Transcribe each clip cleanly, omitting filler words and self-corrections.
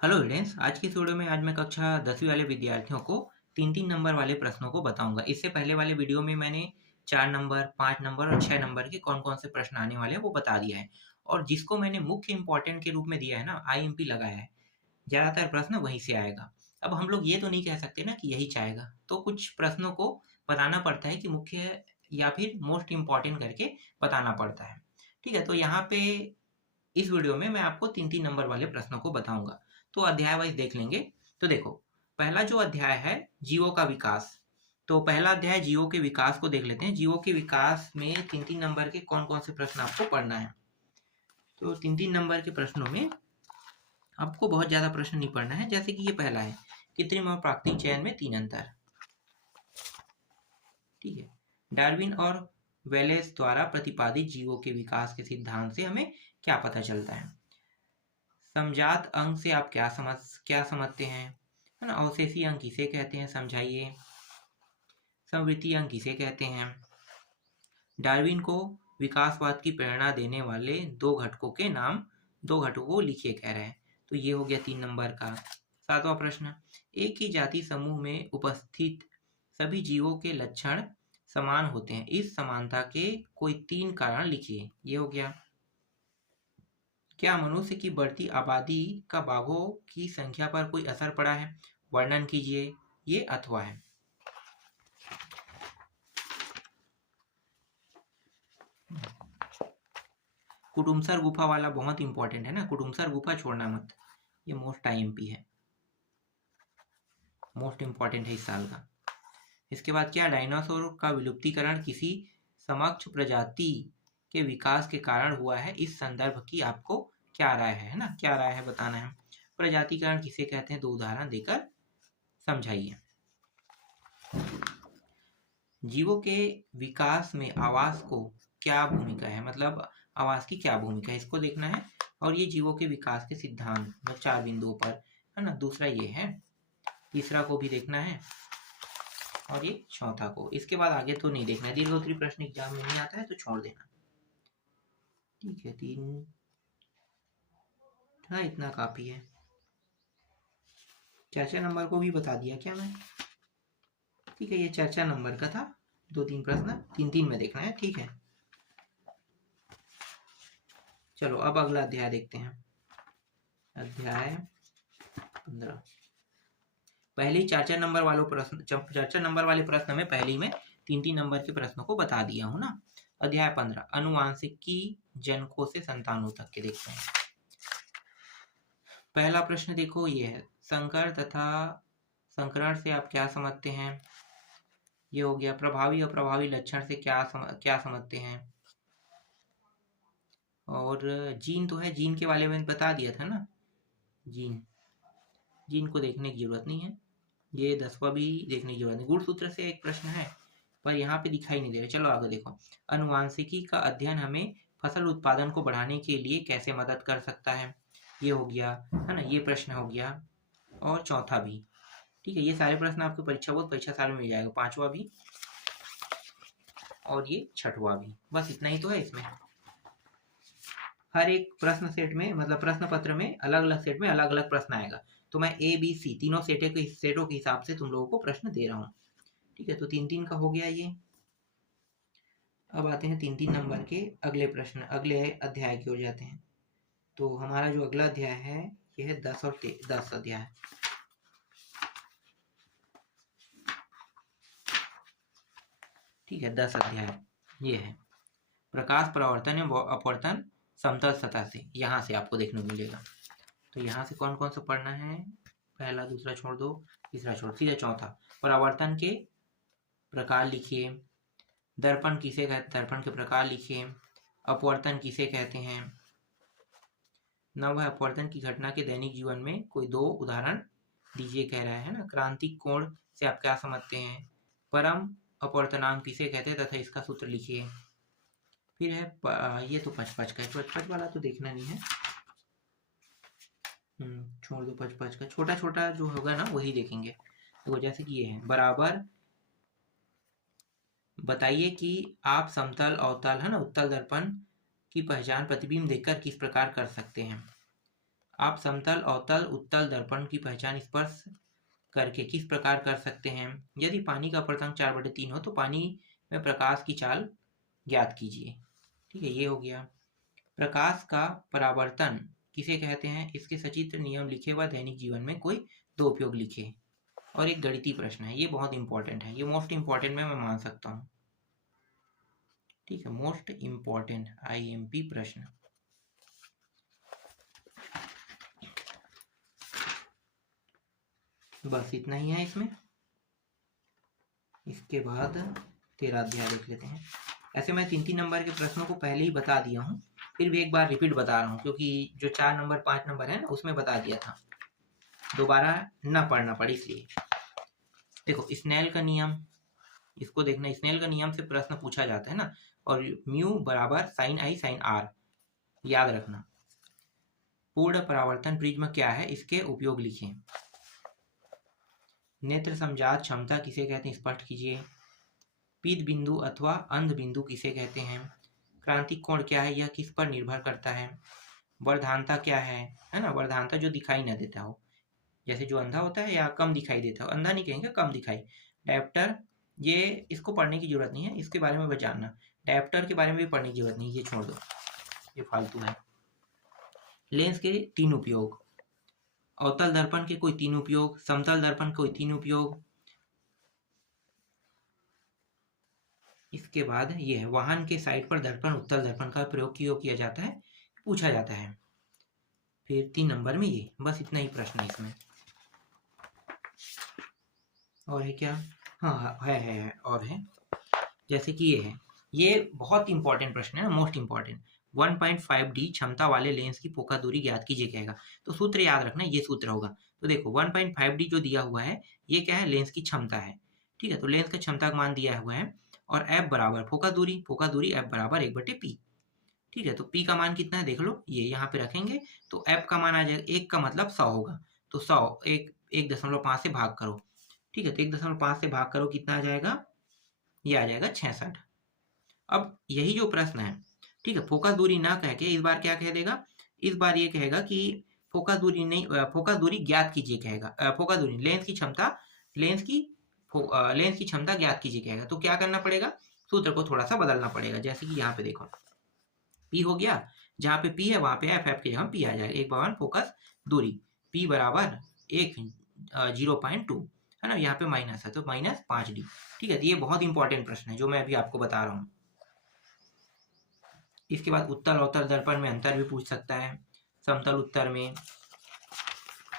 Hello students, आज की इस वीडियो में आज मैं कक्षा 10वीं वाले विद्यार्थियों को 3-3 नंबर वाले प्रश्नों को बताऊंगा। इससे पहले वाले वीडियो में मैंने 4 नंबर, 5 नंबर और 6 नंबर के कौन-कौन से प्रश्न आने वाले हैं वो बता दिया है। और जिसको मैंने मुख्य इम्पोर्टेंट के रूप में दिया है ना, आईएमपी लगाया है, ज़्यादातर प्रश्न वहीं से आएगा। अब हम लोग ये तो नहीं कह सकते ना कि यही चाहेगा, तो कुछ प्रश्नों को बताना पड़ता है कि मुख्य या फिर मोस्ट इम्पोर्टेंट करके बताना पड़ता है। ठीक है, तो यहाँ पे इस वीडियो में मैं आपको 3-3 नंबर वाले प्रश्नों को बताऊंगा। तो अध्याय वाइज देख लेंगे। तो देखो, पहला जो अध्याय है जीवों का विकास। तो पहला अध्याय जीवों के विकास को देख लेते हैं। जीवों के विकास में 3-3 नंबर के कौन-कौन से प्रश्न आपको पढ़ना है। तो 3-3 नंबर के प्रश्नों में आपको बहुत ज़्यादा प्रश्न नहीं पढ़ना है। जैसे कि ये पहला है, कृत्रिम और प्राकृतिक चयन में 3 अंतर। ठीक है, डार्विन और वेलेस द्वारा प्रतिपादित जीवों के विकास के सिद्धांत से हमें क्या पता चलता है। समजात अंग से आप क्या समझते हैं, है ना। अवशेषी अंग किसे कहते हैं, समझाइए। समवृत्तीय अंग किसे कहते हैं। डार्विन को विकासवाद की प्रेरणा देने वाले दो घटकों को लिखिए कह रहे हैं। तो ये हो गया 3 नंबर का। 7वां प्रश्न, एक ही जाति समूह में उपस्थित सभी जीवों के लक्षण समान होते हैं, इस समानता के कोई 3 कारण लिखिए। ये हो गया। क्या मनुष्य की बढ़ती आबादी का बाघों की संख्या पर कोई असर पड़ा है, वर्णन कीजिए। ये अथवा है। कुटुम्बसर गुफा वाला बहुत इंपॉर्टेंट है ना, कुटुम्बसर गुफा छोड़ना मत, ये मोस्ट आईएमपी है, मोस्ट इंपॉर्टेंट है इस साल का। इसके बाद क्या डायनासोर का विलुप्तीकरण किसी समक्ष प्रजाति के विकास के कारण हुआ है, इस संदर्भ की आपको क्या राय है ना, क्या राय है बताना है। प्रजातिकरण किसे कहते हैं, 2 उदाहरण देकर समझाइए। जीवों के विकास में आवास को क्या भूमिका है, मतलब आवास की क्या भूमिका है, इसको देखना है। और ये जीवों के विकास के सिद्धांत मतलब 4 बिंदुओं पर, है ना। दूसरा ये है, तीसरा को भी देखना है और ये चौथा को। इसके बाद आगे तो नहीं देखना है, दीर्घोत्तरी प्रश्न एग्जाम में नहीं आता है तो छोड़ देना। ठीक है, 3, हाँ इतना काफी है। 4 नंबर को भी बता दिया क्या मैं। ठीक है, ये 4 नंबर का था। 2-3 प्रश्न 3-3 में देखना है। ठीक है, चलो अब अगला अध्याय देखते हैं। अध्याय 15। पहले ही 4 नंबर वालों प्रश्न 4 नंबर वाले प्रश्न में पहले ही मैं 3-3 नंबर के प्रश्नों को बता दिया हूँ ना। अध्याय 15, अनुवांशिकी जनकों से संतानों तक के देखते हैं। पहला प्रश्न देखो, ये है संकर तथा संकरण से आप क्या समझते हैं। ये हो गया। प्रभावी और प्रभावी लक्षण से क्या समझते हैं। और जीन तो है, जीन के बारे में बता दिया था ना। जीन को देखने की जरूरत नहीं है, ये 10वां भी देखने की जरूरत नहीं। गुणसूत्र से एक प्रश्न है पर यहाँ पे दिखाई नहीं दे रहा। चलो आगे देखो। अनुवांशिकी का अध्ययन हमें फसल उत्पादन को बढ़ाने के लिए कैसे मदद कर सकता है। ये हो गया, है ना, ये प्रश्न हो गया। और चौथा भी। ठीक है, ये सारे प्रश्न आपके परीक्षा साल में मिल जाएगा। 5वां भी और ये 6वां भी। बस इतना ही तो है इसमें। हर एक प्रश्न सेट में मतलब प्रश्न पत्र में अलग अलग सेट में अलग अलग प्रश्न आएगा। तो मैं ए बी सी तीनों सेटों के हिसाब से तुम लोगों को प्रश्न दे रहा हूँ। ठीक है, तो 3-3 का हो गया ये। अब आते हैं 3-3 नंबर के अगले प्रश्न, अगले अध्याय की ओर जाते हैं। तो हमारा जो अगला अध्याय है ये है 10 और 10 अध्याय। ठीक है, 10 अध्याय ये है प्रकाश परावर्तन या अपवर्तन समतल सतह से। यहाँ से आपको देखने को मिलेगा। तो यहाँ से कौन कौन सा पढ़ना है, पहला दूसरा छोड़ दो, तीसरा छोड़, सीधा चौथा। परावर्तन के प्रकार लिखिए। दर्पण किसे कहते, दर्पण के प्रकार लिखिए। अपवर्तन किसे कहते हैं। नव अपवर्तन की घटना के दैनिक जीवन में कोई 2 उदाहरण दीजिए कह रहा है ना। क्रांतिक कोण से आप क्या समझते हैं। परम अपवर्तनांक किसे कहते हैं तथा इसका सूत्र लिखिए। फिर है ये तो 5-5 का है, 5-5 वाला तो देखना नहीं है। छोड़ दो 5-5 का, छोटा छोटा जो होगा ना वही देखेंगे। तो जैसे कि ये है, बराबर बताइए कि आप समतल अवतल, है ना, उत्तल दर्पण की पहचान प्रतिबिंब देखकर किस प्रकार कर सकते हैं। आप समतल, अवतल, उत्तल दर्पण की पहचान स्पर्श करके किस प्रकार कर सकते हैं? यदि पानी का अपर्तनांक 4/3 हो तो पानी में प्रकाश की चाल ज्ञात कीजिए। ठीक है, ये हो गया। प्रकाश का परावर्तन किसे कहते हैं? इसके सचित्र नियम लिखे व दैनिक जीवन में कोई 2 उपयोग लिखे। और एक गणितीय प्रश्न है, ये बहुत इंपॉर्टेंट है, ये मोस्ट इंपॉर्टेंट में मैं मान सकता हूँ। ठीक है, मोस्ट इंपॉर्टेंट IMP प्रश्न। बस इतना ही है इसमें। इसके बाद 13 अध्याय देख लेते हैं। ऐसे मैं 3-3 नंबर के प्रश्नों को पहले ही बता दिया हूँ, फिर भी एक बार रिपीट बता रहा हूँ, क्योंकि जो 4 नंबर 5 नंबर है ना, उसमें बता दिया था, दोबारा ना पढ़ना पड़े इसलिए। देखो, स्नेल का नियम, इसको देखना। स्नेल का नियम से प्रश्न पूछा जाता है ना, और म्यू बराबर sin I sin R, याद रखना। पूर्ण परावर्तन प्रिज्म क्या है? इसके उपयोग लिखें। नेत्र समजात क्षमता किसे कहते हैं? स्पष्ट कीजिए। पीत बिंदु अथवा अंध बिंदु किसे कहते हैं? क्रांतिक कोण क्या है? यह किस पर निर्भर करता है? वर्धानता क्या है ना? वर्धानता जो दिखाई न देता हो, जैसे जो अंधा होता है या कम दिखाई देता हो, अंधा नहीं कहेंगे, कम दिखाई। डायप्टर, ये इसको पढ़ने की जरूरत नहीं है, इसके बारे में बस जानना। डायप्टर के बारे में भी पढ़ने की जरूरत नहीं, ये छोड़ दो, ये फालतू है। लेंस के 3 उपयोग। अवतल दर्पण के कोई 3 उपयोग, समतल दर्पण कोई 3 उपयोग। इसके बाद ये है, वाहन के साइड पर दर्पण, उत्तल दर्पण का प्रयोग क्यों किया जाता है? पूछा जाता है। फिर 3 नंबर में ये, बस इतना ही प्रश्न है इसमें। और है क्या? हाँ, है और है, जैसे कि ये है, ये बहुत इंपॉर्टेंट प्रश्न है ना, मोस्ट इंपॉर्टेंट। 1.5D क्षमता वाले लेंस की फोकस दूरी ज्ञात कीजिए कहेगा, तो सूत्र याद रखना, ये सूत्र होगा। तो देखो, 1.5D जो दिया हुआ है, ये क्या है? लेंस की क्षमता है। ठीक है, तो लेंस का क्षमता का मान दिया हुआ है, और F बराबर फोकस दूरी F बराबर 1/P। ठीक है, तो P का मान कितना है देख लो, ये यहाँ पे रखेंगे, तो F का मान आ जाएगा, 1 का मतलब 100 होगा, तो 100 1.5 से भाग करो। ठीक है, तो 1.5 से भाग करो, कितना आ जाएगा? ये आ जाएगा 66। अब यही जो प्रश्न है, ठीक है, फोकस दूरी ना कह के इस बार क्या कह देगा? इस बार ये कहेगा कि फोकस दूरी नहीं, फोकस दूरी ज्ञात कीजिए कहेगा। फोकस दूरी, लेंस की क्षमता, लेंस की क्षमता ज्ञात कीजिए कहेगा। तो क्या करना पड़ेगा? सूत्र को थोड़ा सा बदलना पड़ेगा। जैसे कि यहाँ पे देखो, P हो गया, जहाँ पे P है वहां पे F के जगह P आ जाएगा। 1/1 फोकस दूरी, P बराबर 0.2 है ना, यहाँ पे माइनस है तो -5D। ठीक है, तो ये बहुत इंपॉर्टेंट प्रश्न है जो मैं अभी आपको बता रहा हूँ। इसके बाद उत्तल अवतल दर्पण में अंतर भी पूछ सकता है, समतल उत्तर में,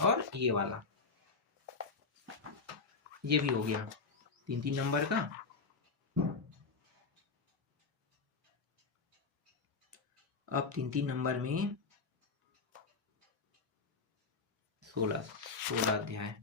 और ये वाला, ये भी हो गया 3-3 नंबर का। अब 3-3 नंबर में 16 अध्याय।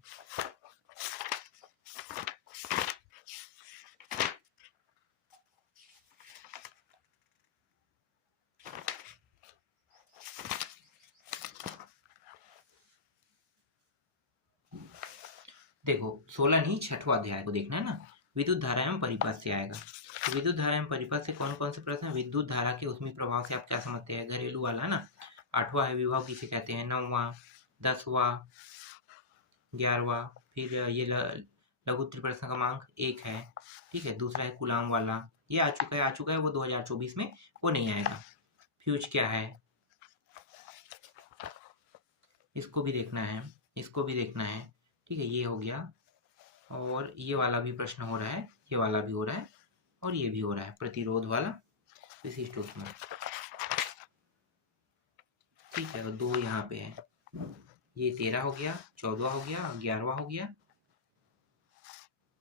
देखो, 16 नहीं, 6वां अध्याय को देखना है ना। विद्युत धारा एवं परिपथ से आएगा। तो विद्युत धारा एवं परिपथ से कौन कौन से प्रश्न है? विद्युत धारा के उसमें प्रभाव से आप क्या समझते हैं? घरेलू वाला है ना। 8वां है विभव किसे कहते हैं? 9वां, 10वां, 11वां। फिर ये लघु त्रिप्रश्न क्रमांक 1 है। ठीक है, दूसरा है कूलाम वाला, ये आ चुका है, वो 2024 में, वो नहीं आएगा। फ्यूज क्या है, इसको भी देखना है, इसको भी देखना है। ठीक है, ये हो गया, और ये वाला भी प्रश्न हो रहा है, ये वाला भी हो रहा है, और ये भी हो रहा है, प्रतिरोध वाला, विशिष्ट ऊष्मा। ठीक है, तो 2 यहाँ पे है, ये 13 हो गया, 14 हो गया, 11वां हो गया,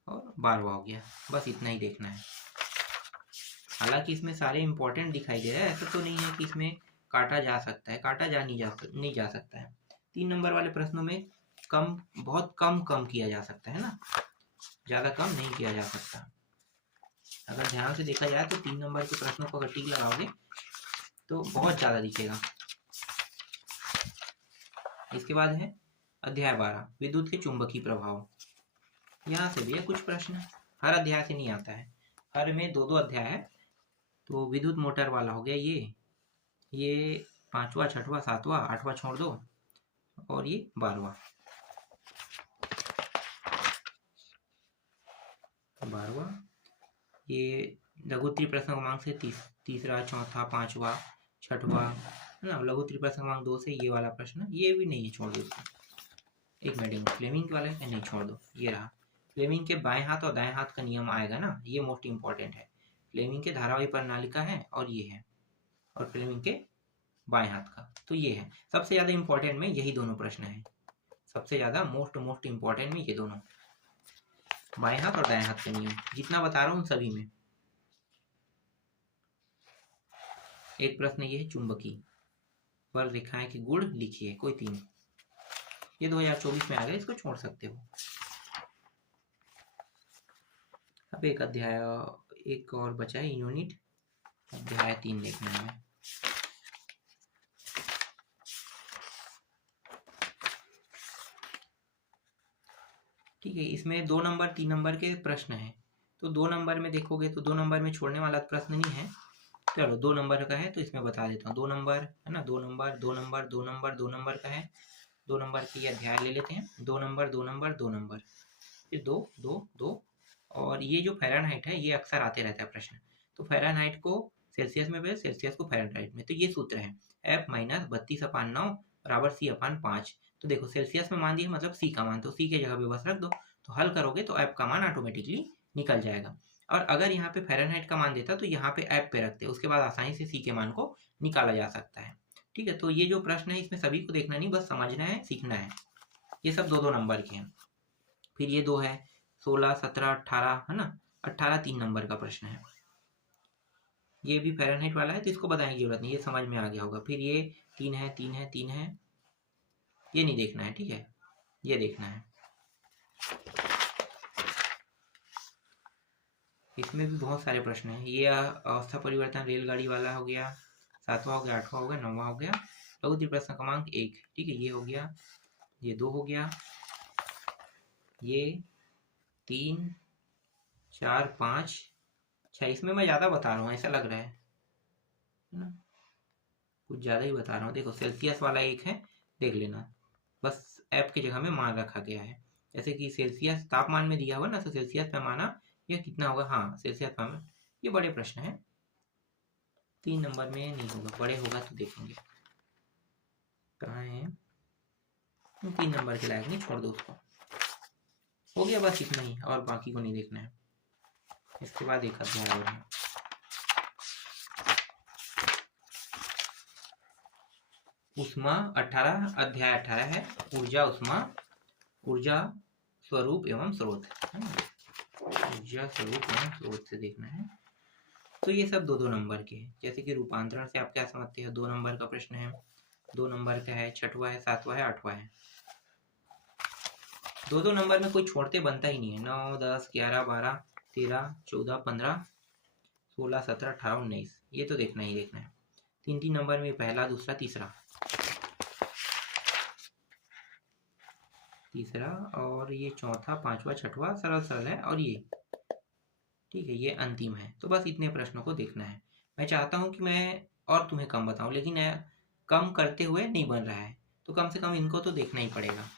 और 12वां हो गया। बस इतना ही देखना है। हालांकि इसमें सारे इंपॉर्टेंट दिखाई दे रहा है, ऐसा तो नहीं है कि इसमें काटा जा सकता है, काटा नहीं जा सकता है। 3 नंबर वाले प्रश्नों में बहुत कम किया जा सकता है ना, ज्यादा कम नहीं किया जा सकता। अगर ध्यान से देखा जाए तो 3 नंबर के प्रश्नों को अगर टिक लगाओगे तो बहुत ज्यादा दिखेगा। इसके बाद है अध्याय 12, विद्युत के चुंबकीय प्रभाव। यहाँ से भी है कुछ प्रश्न, हर अध्याय से नहीं आता है, हर में 2-2 अध्याय है। तो विद्युत मोटर वाला हो गया ये 5वां, 6वां, 7वां, 8वां छोड़ दो, और ये 12वां। 12वां ये लघु त्रिप्रश्न क्रमांक से तीसरा, चौथा, 5वां, 6वां है ना। लघु त्रिप्रश्न क्रमांक 2 से ये वाला प्रश्न, ये भी नहीं है, छोड़ दो इसको। एक मिनट, फ्लेमिंग वाला है नहीं, छोड़ दो। ये रहा फ्लेमिंग के बाएं हाथ और दाएं हाथ का नियम आएगा ना, ये मोस्ट इंपॉर्टेंट है। फ्लेमिंग के धारावाही प्रणाली का है और ये है, और फ्लेमिंग के बाएं हाथ का, तो ये है सबसे ज्यादा इंपॉर्टेंट में, यही दोनों प्रश्न है सबसे ज्यादा मोस्ट इंपॉर्टेंट में, ये दोनों बाएं हाथ और दाएं हाथ का नियम, जितना बता रहा हूँ सभी में। एक प्रश्न ये है चुंबकी वर्ग रेखाएं की गुण लिखिए, कोई 3। ये 2024 में आ गया, इसको छोड़ सकते हो। अब एक अध्याय, एक और बचा है यूनिट, अध्याय 3 देखना है। ठीक है, इसमें 2 नंबर 3 नंबर के प्रश्न हैं। तो 2 नंबर में देखोगे तो 2 नंबर में छोड़ने वाला प्रश्न नहीं है। चलो 2 नंबर का है तो इसमें बता देता हूँ। 2 नंबर है ना, 2 नंबर 2 नंबर 2 नंबर 2 नंबर का है। 2 नंबर की अध्याय ले लेते हैं। 2 नंबर 2 नंबर 2 नंबर, फिर 2 2 2। और ये जो फ़ारेनहाइट है ये अक्सर आते रहता है प्रश्न। तो फ़ारेनहाइट को सेल्सियस में, सेल्सियस को फ़ारेनहाइट में। तो ये सूत्र है F - 32/9 बराबर C/5। तो देखो सेल्सियस में मान दिया, मतलब C का मान, तो C के जगह पे बस रख दो। तो हल करोगे तो F का मान ऑटोमेटिकली निकल जाएगा। और अगर यहाँ पे फ़ारेनहाइट का मान देता तो यहाँ पे F पे रखते, उसके बाद आसानी से C के मान को निकाला जा सकता है। ठीक है, तो ये जो प्रश्न है इसमें सभी को देखना नहीं, बस समझना है, सीखना है। ये सब 2 नंबर के हैं। फिर ये 2 है 16 17 18 है ना। 18 3 नंबर का प्रश्न है। ये भी फ़ारेनहाइट वाला है तो इसको बताने की जरूरत नहीं, ये समझ में आ गया होगा। फिर ये 3 है 3 है 3 है, ये नहीं देखना है, ठीक है, ये देखना है। इसमें भी बहुत सारे प्रश्न हैं। ये अवस्था परिवर्तन रेलगाड़ी वाला हो गया, 7वां हो गया, 8वां हो गया, 9वां हो गया। लघु त्रिप्रश्न क्रमांक 1, ठीक है, ये हो गया, ये 2 हो गया, ये 3 4 5 6। इसमें मैं ज़्यादा बता रहा हूँ, ऐसा लग रहा है ना, कुछ ज़्यादा ही बता रहा हूँ। देखो सेल्सियस वाला एक है, देख लेना, बस ऐप की जगह में मान रखा गया है। जैसे कि सेल्सियस तापमान में दिया हुआ ना, तो सेल्सियस पैमाना यह कितना होगा, हाँ सेल्सियस पैमाना। ये बड़े प्रश्न हैं, 3 नंबर में नहीं होगा, बड़े होगा तो देखेंगे कहाँ है। 3 नंबर के लायक नहीं, छोड़ दो उसको। हो गया, बस इतना ही, और बाकी को नहीं देखना है। इसके बाद एक अध्याय और है, उष्मा 18, अध्याय 18 है ऊर्जा उष्मा, ऊर्जा स्वरूप एवं स्रोत, ऊर्जा स्वरूप एवं स्रोत से देखना है। तो ये सब 2 नंबर के हैं। जैसे कि रूपांतरण से आप क्या समझते हो, 2 नंबर का प्रश्न है, 2 नंबर का है, 6वां है, 7वां है, 8वां है। 2 नंबर में कोई छोड़ते बनता ही नहीं है। 9 10 11 12 13 14 15 16 17 18 19, ये तो देखना ही देखना है। 3 नंबर में पहला, दूसरा, तीसरा, और ये चौथा, 5वां, 6वां सरल सरल है, और ये ठीक है, ये अंतिम है। तो बस इतने प्रश्नों को देखना है। मैं चाहता हूँ कि मैं और तुम्हें कम बताऊँ, लेकिन कम करते हुए नहीं बन रहा है, तो कम से कम इनको तो देखना ही पड़ेगा।